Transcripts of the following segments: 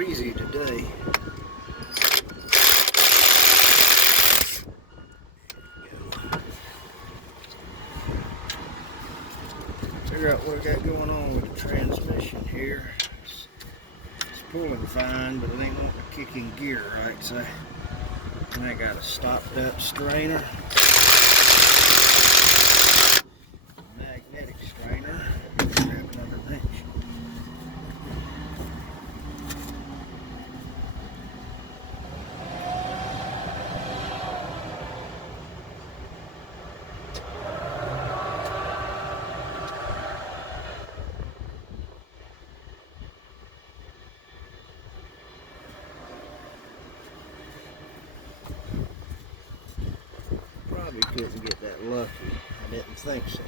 breezy today. Figure out what I got going on with the transmission here. It's pulling fine, but it ain't wanting to kick in gear right, so I got a stopped up strainer. Magnetic strainer. Grab another wrench. Probably couldn't get that lucky. I didn't think so.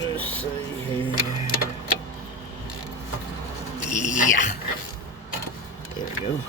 Let's see here. Yeah. There we go.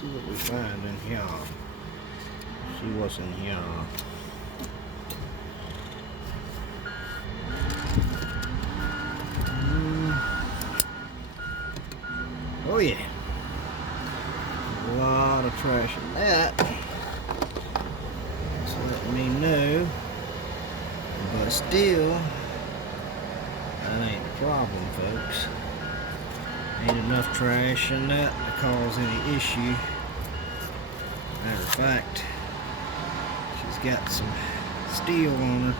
See what we find in here. See what's in here. Oh yeah, a lot of trash in that. That's letting me know, but still, that ain't the problem, folks. Ain't enough trash in that to cause any issue. Matter of fact, she's got some steel on her.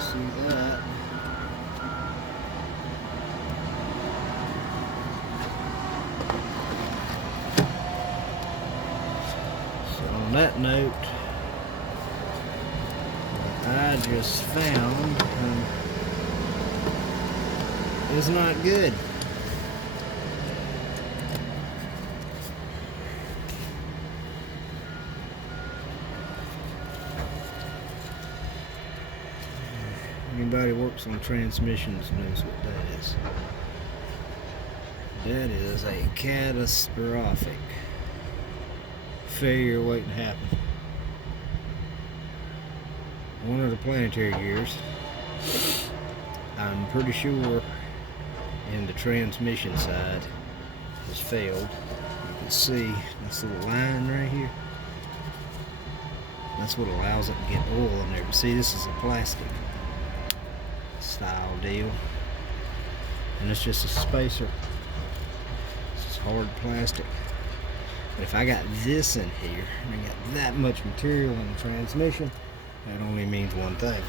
See that? On that note, I just found is not good. Anybody works on transmissions knows what that is. That is a catastrophic failure waiting to happen. One of the planetary gears, I'm pretty sure, in the transmission side has failed. You can see this little line right here. That's what allows it to get oil in there. But see, this is a plastic style deal, and it's just a spacer. It's just hard plastic. But if I got this in here, and I got that much material in the transmission, that only means one thing.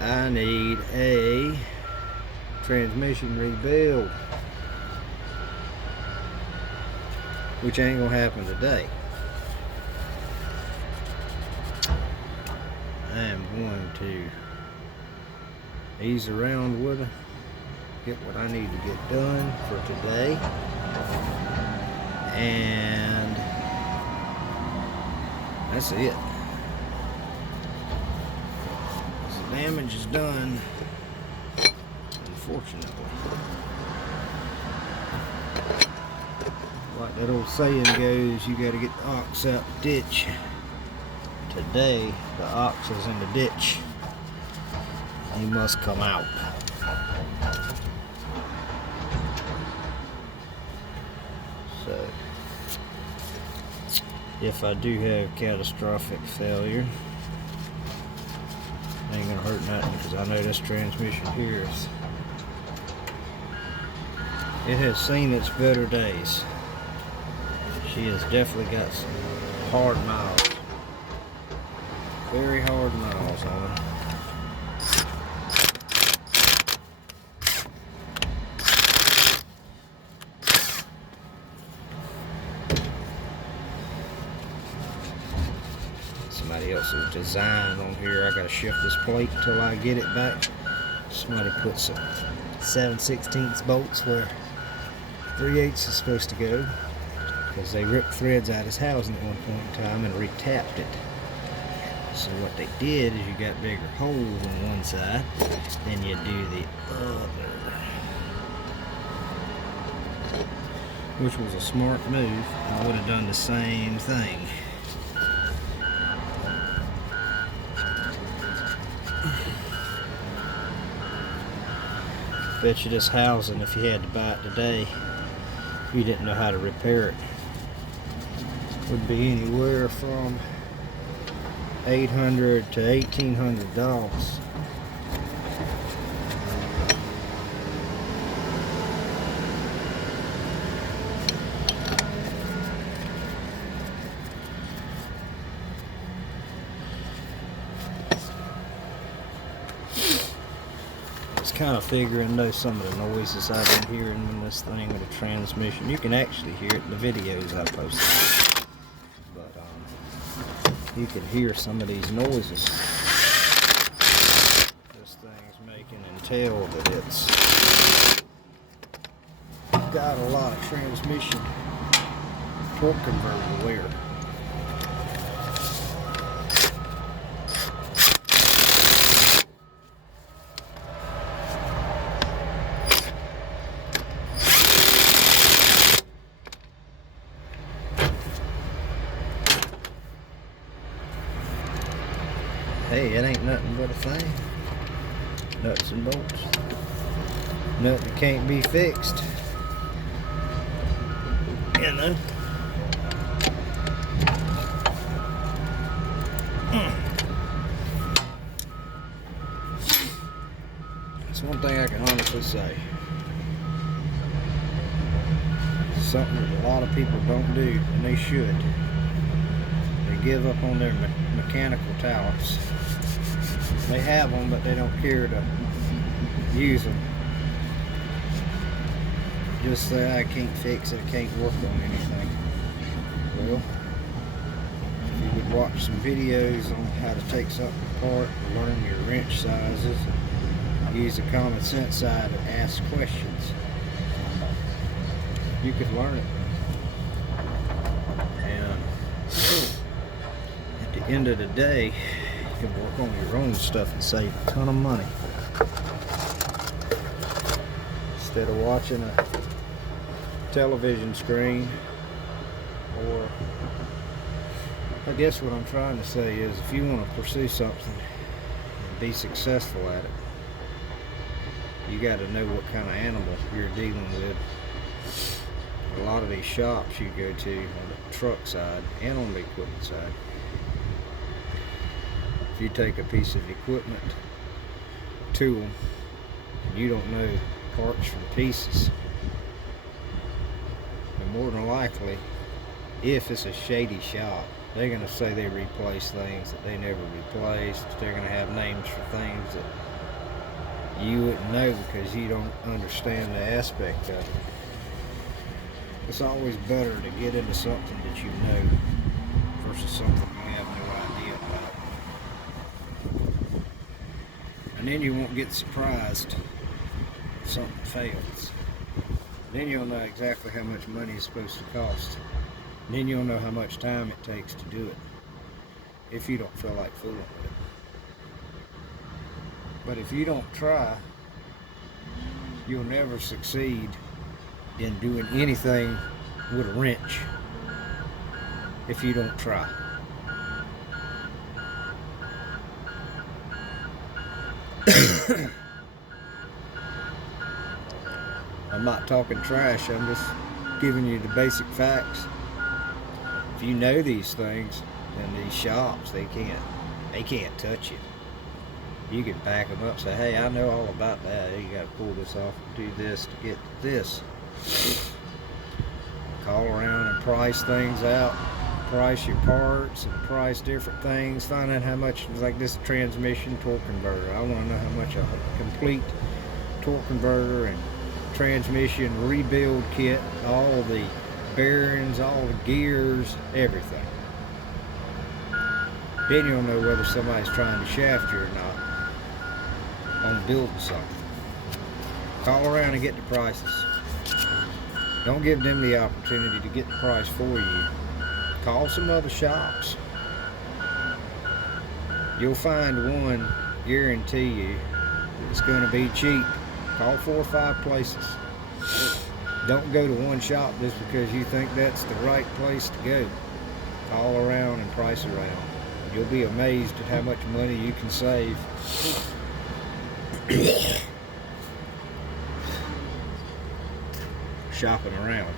I need a transmission rebuild, which ain't gonna happen today. I am going to ease around with it, get what I need to get done for today, and that's it. The damage is done, unfortunately. Like that old saying goes, you gotta get the ox out the ditch. Today, the ox is in the ditch. He must come out. So, if I do have catastrophic failure, ain't gonna hurt nothing, because I know this transmission here it has seen its better days. She has definitely got some hard miles, very hard miles on her. Somebody else's design on here. I gotta shift this plate till I get it back. Somebody put some 7/16 bolts where 3/8 is supposed to go, because they ripped threads out of his housing at one point in time and retapped it. So what they did is you got bigger holes on one side, then you do the other, which was a smart move. I would have done the same thing. Bet you this housing, if you had to buy it today, if you didn't know how to repair it, would be anywhere from $800 to $1,800. Kind of figuring though some of the noises I've been hearing in this thing with the transmission. You can actually hear it in the videos I posted, but you can hear some of these noises this thing's making and tell that it's got a lot of transmission torque converter wear. Hey, it ain't nothing but a thing. Nuts and bolts. Nothing can't be fixed. You know? It's one thing I can honestly say. Something that a lot of people don't do, and they should. They give up on their mechanical talents. They have them, but they don't care to use them. Just say, I can't fix it, I can't work on anything. Well, if you would watch some videos on how to take something apart, learn your wrench sizes, and use the common sense side and ask questions, you could learn it. And at the end of the day, you can work on your own stuff and save a ton of money, instead of watching a television screen. Or I guess what I'm trying to say is, if you want to pursue something and be successful at it, you got to know what kind of animal you're dealing with. A lot of these shops you go to on the truck side and on the equipment side, if you take a piece of equipment, tool, and you don't know parts from pieces, then more than likely, if it's a shady shop, they're going to say they replace things that they never replaced. They're going to have names for things that you wouldn't know because you don't understand the aspect of it. It's always better to get into something that you know versus something you have no idea then you won't get surprised if something fails. Then you'll know exactly how much money it's supposed to cost. And then you'll know how much time it takes to do it, if you don't feel like fooling with it. But if you don't try, you'll never succeed in doing anything with a wrench if you don't try. I'm not talking trash, I'm just giving you the basic facts. If you know these things, then these shops, they can't touch you. You can back them up, say, hey, I know all about that. You got to pull this off and do this to get this. Call around and price things out. Price your parts and price different things. Find out how much, like this transmission torque converter. I want to know how much a complete torque converter and transmission rebuild kit, all the bearings, all the gears, everything. Then you'll know whether somebody's trying to shaft you or not on building something. Call around and get the prices. Don't give them the opportunity to get the price for you. Call some other shops. You'll find one, guarantee you, it's going to be cheap. Call 4 or 5 places. Don't go to one shop just because you think that's the right place to go. Call around and price around. You'll be amazed at how much money you can save. Shopping around.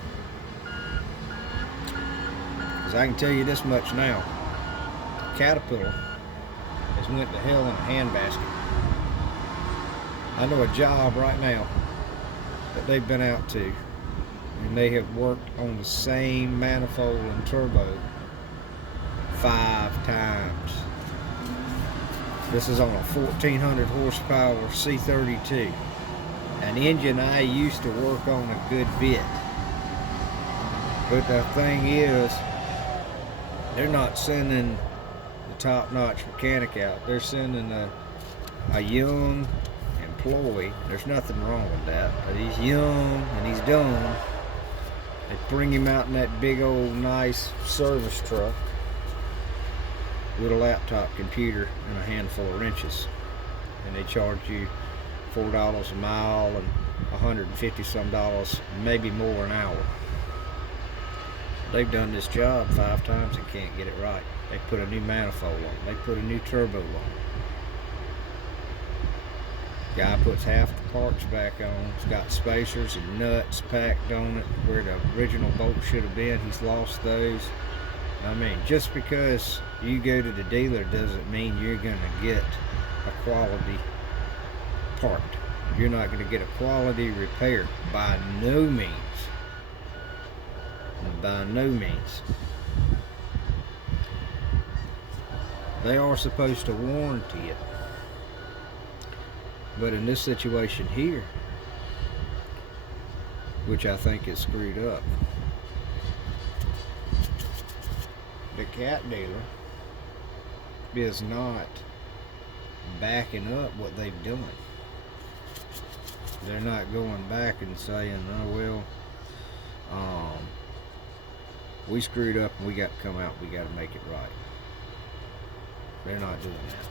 Because I can tell you this much now. Caterpillar has went to hell in a handbasket. I know a job right now that they've been out to, and they have worked on the same manifold and turbo 5 times. This is on a 1400 horsepower C32, an engine I used to work on a good bit. But the thing is, they're not sending the top-notch mechanic out. They're sending a young employee. There's nothing wrong with that, but he's young and he's dumb. They bring him out in that big old nice service truck with a laptop computer and a handful of wrenches, and they charge you $4 a mile and $150 some, maybe more an hour. They've done this job 5 times and can't get it right. They put a new manifold on, they put a new turbo on. Guy puts half the parts back on. It's got spacers and nuts packed on it where the original bolt should have been. He's lost those. I mean, just because you go to the dealer doesn't mean you're going to get a quality part. You're not going to get a quality repair. By no means. By no means. They are supposed to warranty it. But in this situation here, which I think is screwed up, the cat dealer is not backing up what they've done. They're not going back and saying, oh well, we screwed up and we got to come out, we got to make it right. They're not doing that.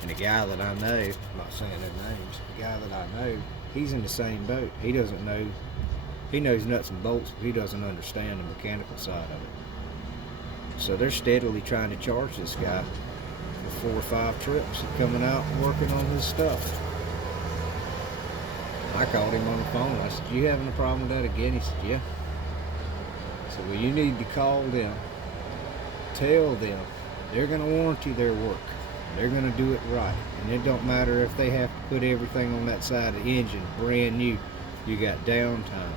And the guy that I know, I'm not saying their names, the guy that I know, he's in the same boat. He doesn't know, he knows nuts and bolts, but he doesn't understand the mechanical side of it. So they're steadily trying to charge this guy for 4 or 5 trips of coming out and working on his stuff. I called him on the phone. I said, you having a problem with that again? He said, yeah. I said, well, you need to call them, tell them they're going to warranty their work. They're going to do it right. And it don't matter if they have to put everything on that side of the engine brand new. You got downtime.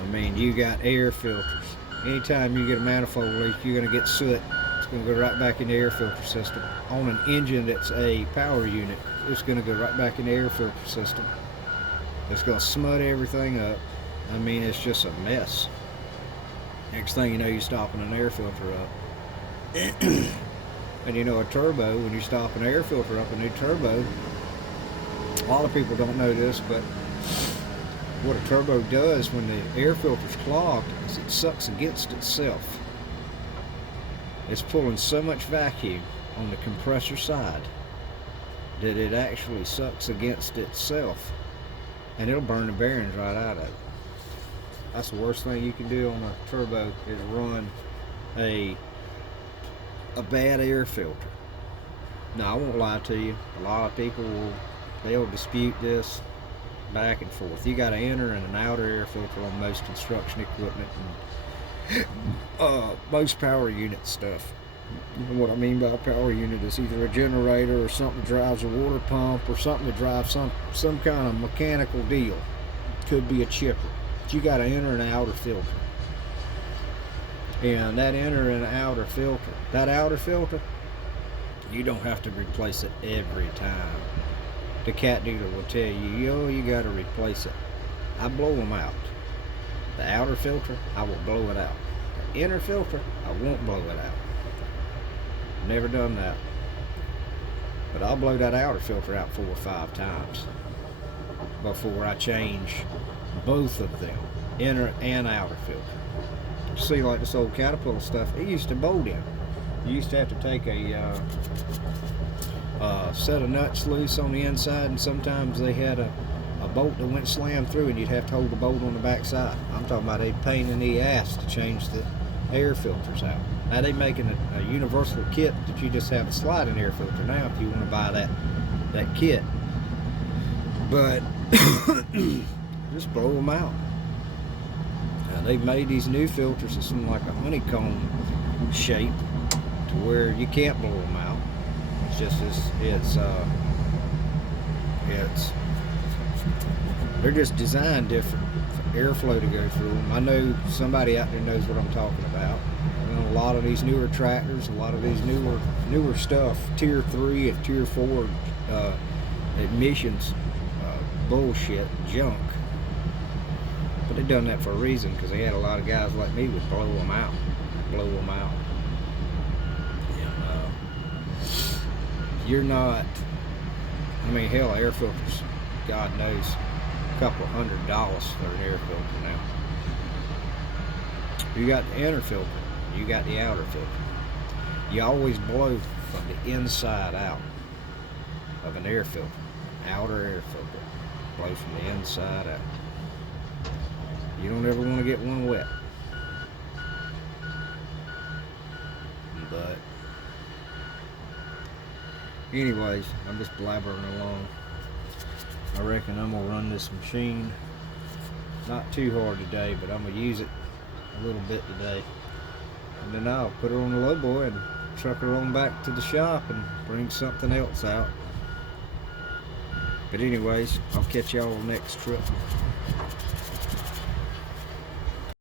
I mean, you got air filters. Anytime you get a manifold leak, you're going to get soot. It's going to go right back in the air filter system. On an engine that's a power unit, it's going to go right back in the air filter system. It's going to smut everything up. I mean, it's just a mess. Next thing you know, you're stopping an air filter up. And you know, a turbo, when you stop an air filter up, a new turbo, a lot of people don't know this, but what a turbo does when the air filter's clogged is it sucks against itself. It's pulling so much vacuum on the compressor side that it actually sucks against itself, and it'll burn the bearings right out of it. That's the worst thing you can do on a turbo, is run a bad air filter. Now, I won't lie to you, a lot of people they'll dispute this back and forth. You got an inner and an outer air filter on most construction equipment and most power unit stuff. And what I mean by a power unit is either a generator or something that drives a water pump or something that drives some kind of mechanical deal. Could be a chipper. But you got an inner and an outer filter. And that inner and outer filter, that outer filter, you don't have to replace it every time. The cat dealer will tell you, yo, you got to replace it. I blow them out. The outer filter, I will blow it out. The inner filter, I won't blow it out. Never done that. But I'll blow that outer filter out 4 or 5 times before I change both of them, inner and outer filter. See, like this old Caterpillar stuff, it used to bolt in. You used to have to take a set of nuts loose on the inside, and sometimes they had a bolt that went slam through, and you'd have to hold the bolt on the back side. I'm talking about a pain in the ass to change the air filters out. Now they making a universal kit that you just have a sliding air filter now if you want to buy that kit. But just blow them out. Now they've made these new filters that seem like a honeycomb shape to where you can't blow them out. It's just they're just designed different for airflow to go through them. I know somebody out there knows what I'm talking about. I know a lot of these newer tractors, a lot of these newer stuff, tier 3 and tier 4 emissions bullshit junk. But they done that for a reason, because they had a lot of guys like me would blow them out. And you're not, I mean, hell, air filters, God knows, a couple of $100 for an air filter now. You got the inner filter, you got the outer filter. You always blow from the inside out of an air filter, outer air filter. Blow from the inside out. You don't ever want to get one wet. But anyways, I'm just blabbering along. I reckon I'm gonna run this machine not too hard today, but I'm gonna use it a little bit today, and then I'll put her on the low boy and truck her on back to the shop and bring something else out. But anyways, I'll catch y'all on the next trip.